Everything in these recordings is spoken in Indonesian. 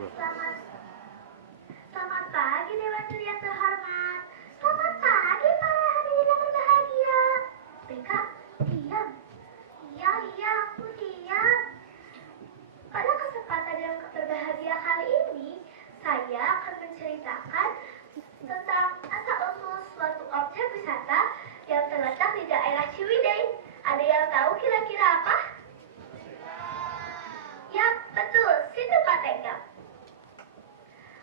Selamat, selamat pagi Dewan Surya terhormat. Selamat pagi para hadirin yang berbahagia. Beka, diam. Iya, aku diam. Pada kesempatan yang berbahagia kali ini, saya akan menceritakan tentang asal-usul suatu objek wisata yang terletak di daerah Ciwidey. Ada yang tahu kira-kira apa? Ya, betul, Situ Patenggang.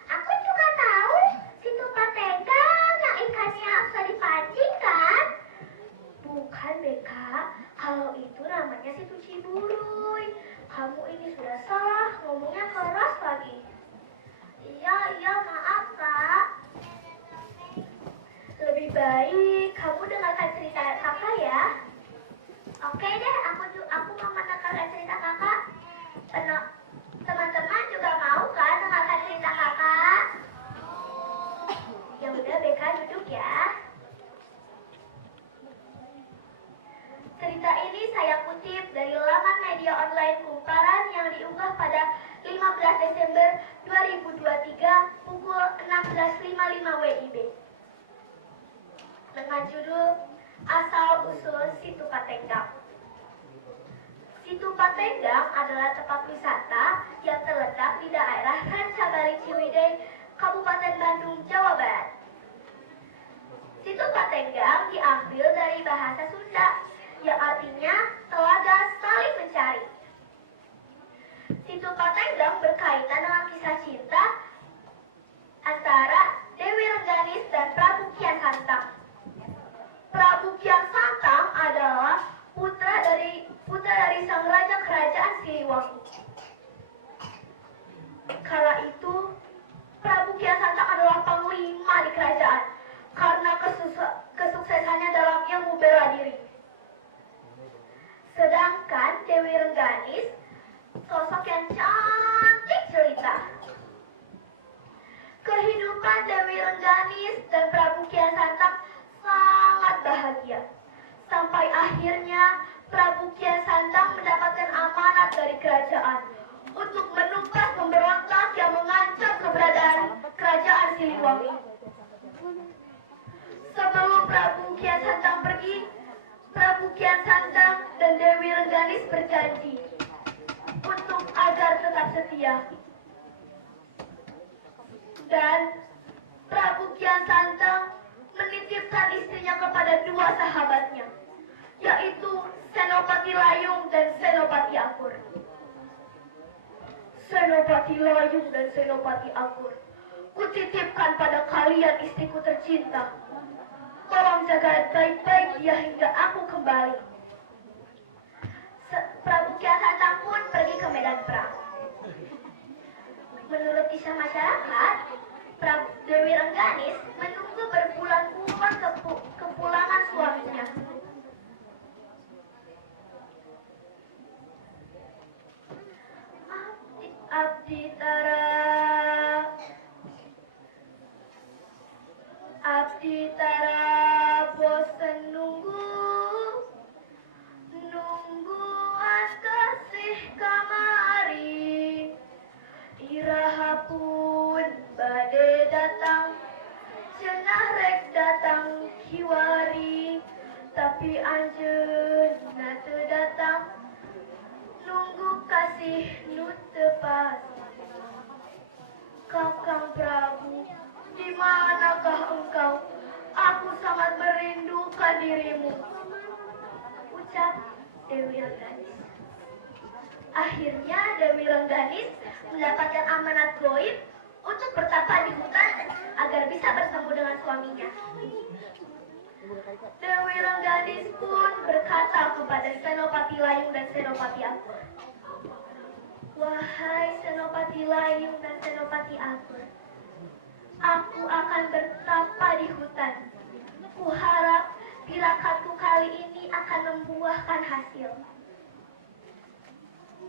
Aku juga tahu, Situ Patenggang yang ikannya sudah dipancing kan? Bukan, Beka. Kalau itu namanya Situ Ciburuy. Kamu ini sudah salah, ngomongnya keras lagi. Iya, maaf, Kak. Lebih baik kamu dengarkan cerita kakak ya. Oke deh, aku mau mendengarkan cerita kakak. Teman-teman juga mau kan dengarkan cerita kakak? Ya udah, Beka duduk ya. Cerita ini saya kutip dari laman media online Kumparan yang diunggah pada 15 Desember 2023 pukul 16.55 WIB. Dengan judul Asal-usul Situ Patenggang. Situ Patenggang adalah tempat wisata yang terletak di daerah Rancabali Ciwidey, Kabupaten Bandung, Jawa Barat. Situ Patenggang diambil dari bahasa Sunda yang artinya telaga saling mencari. Situ Patenggang berkaitan dengan kisah cinta antara Dewi Rengganis dan Prabu Kian Santang. Prabu Kian Santang adalah putra dari sang raja kerajaan Siliwangi. Kala itu Prabu Kian Santang adalah panglima di kerajaan karena kesuksesannya dalam ilmu bela diri. Sedangkan Dewi Rengganis sosok yang cantik jelita. Kehidupan Dewi Rengganis dan Prabu Kian Santang sangat bahagia. Sampai akhirnya Prabu Kian Santang mendapatkan amanat dari kerajaan untuk menumpas pemberontak yang mengancam keberadaan kerajaan Siliwangi. Sebelum Prabu Kian Santang pergi, Prabu Kian Santang dan Dewi Rengganis berjanji untuk agar tetap setia. Dan Prabu Kian Santang menitipkan istrinya kepada dua sahabatnya, yaitu Senopati Layung dan Senopati Akur. Senopati Layung dan Senopati Akur, kutitipkan pada kalian istriku tercinta. Tolong jaga baik-baik dia hingga aku kembali. Prabu Kian Santang pun pergi ke medan perang. Menurut kisah masyarakat, Dewi Rengganis menunggu berbulan-bulan kepulangan suaminya. Abdi tara bosen nungguan kasih kamari. Iraha pun bade datang, cenah rek datang kiwari, tapi anjeunna teu datang, nunggu kasih nu teu pas. Kakang Prabu, di manakah engkau? Aku sangat merindukan dirimu, ucap Dewi Rengganis. Akhirnya Dewi Rengganis mendapatkan amanat goib untuk bertapa di hutan agar bisa bertemu dengan suaminya. Dewi Rengganis pun berkata kepada Senopati Layung dan Senopati Akur, "Wahai Senopati Layung dan Senopati Akur, aku akan bertapa di hutan. Kuharap tirakat kali ini akan membuahkan hasil.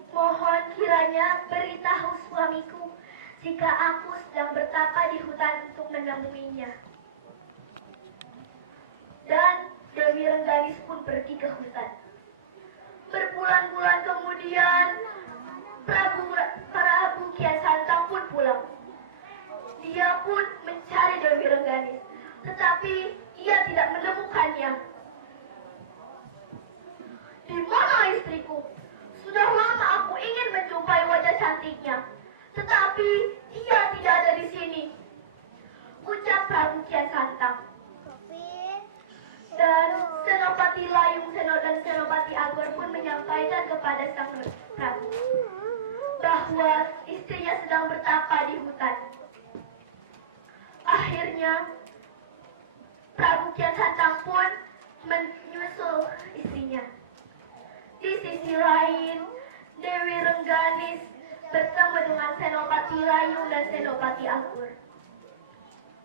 Mohon kiranya beritahu suamiku jika aku sedang bertapa di hutan untuk menemuinya." Dan Dewi Rengganis pun pergi ke hutan. Berbulan-bulan kemudian, Prabu Kian Santang pun pulang. tetapi ia tidak menemukannya. Di mana istriku? Sudah lama aku ingin menjumpai wajah cantiknya, tetapi dia tidak ada di sini, ucap Prabu Kian Santang. Dan Senopati Layung dan Senopati Agur pun menyampaikan kepada sang Prabu bahwa istrinya sedang bertapa di hutan. Akhirnya Prabu Kian Santang pun menyusul istrinya. Di sisi lain, Dewi Rengganis bertemu dengan Senopati Layung dan Senopati Agur.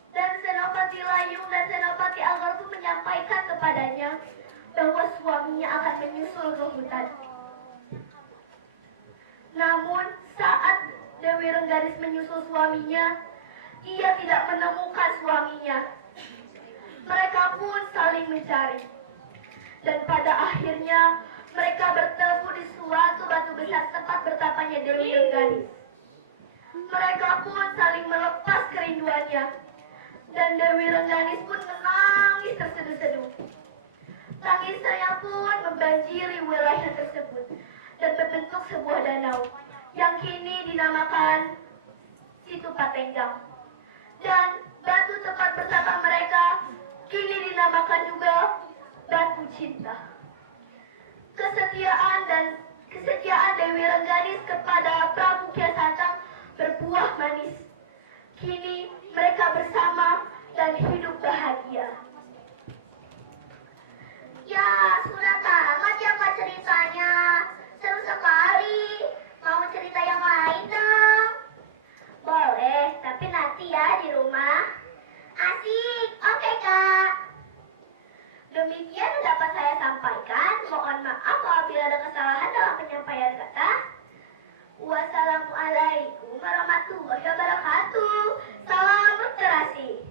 Dan Senopati Layung dan Senopati Agur pun menyampaikan kepadanya bahwa suaminya akan menyusul ke hutan. Namun saat Dewi Rengganis menyusul suaminya, ia tidak menemukan suaminya. Mereka pun saling mencari. Dan pada akhirnya mereka bertemu di suatu batu besar tempat bertapanya Dewi Rengganis. Mereka pun saling melepas kerinduannya. Dan Dewi Rengganis pun menangis terseduh-seduh. Tangisannya pun membanjiri wilayah tersebut dan membentuk sebuah danau yang kini dinamakan Situ Patenggang. Dan batu tempat bertapa mereka kini dinamakan juga Batu Cinta. Kesetiaan Dewi Rengganis kepada Prabu Kian Santang berbuah manis. Kini mereka bersama dan hidup bahagia. Ya, sudah tamat ya Kak ceritanya. Seru sekali. Mau cerita yang lain dong? Boleh, tapi nanti ya di rumah. Asik, oke Kak. Demikian yang dapat saya sampaikan. Mohon maaf apabila ada kesalahan dalam penyampaian kata. Wassalamualaikum warahmatullahi wabarakatuh. Salam berterasi.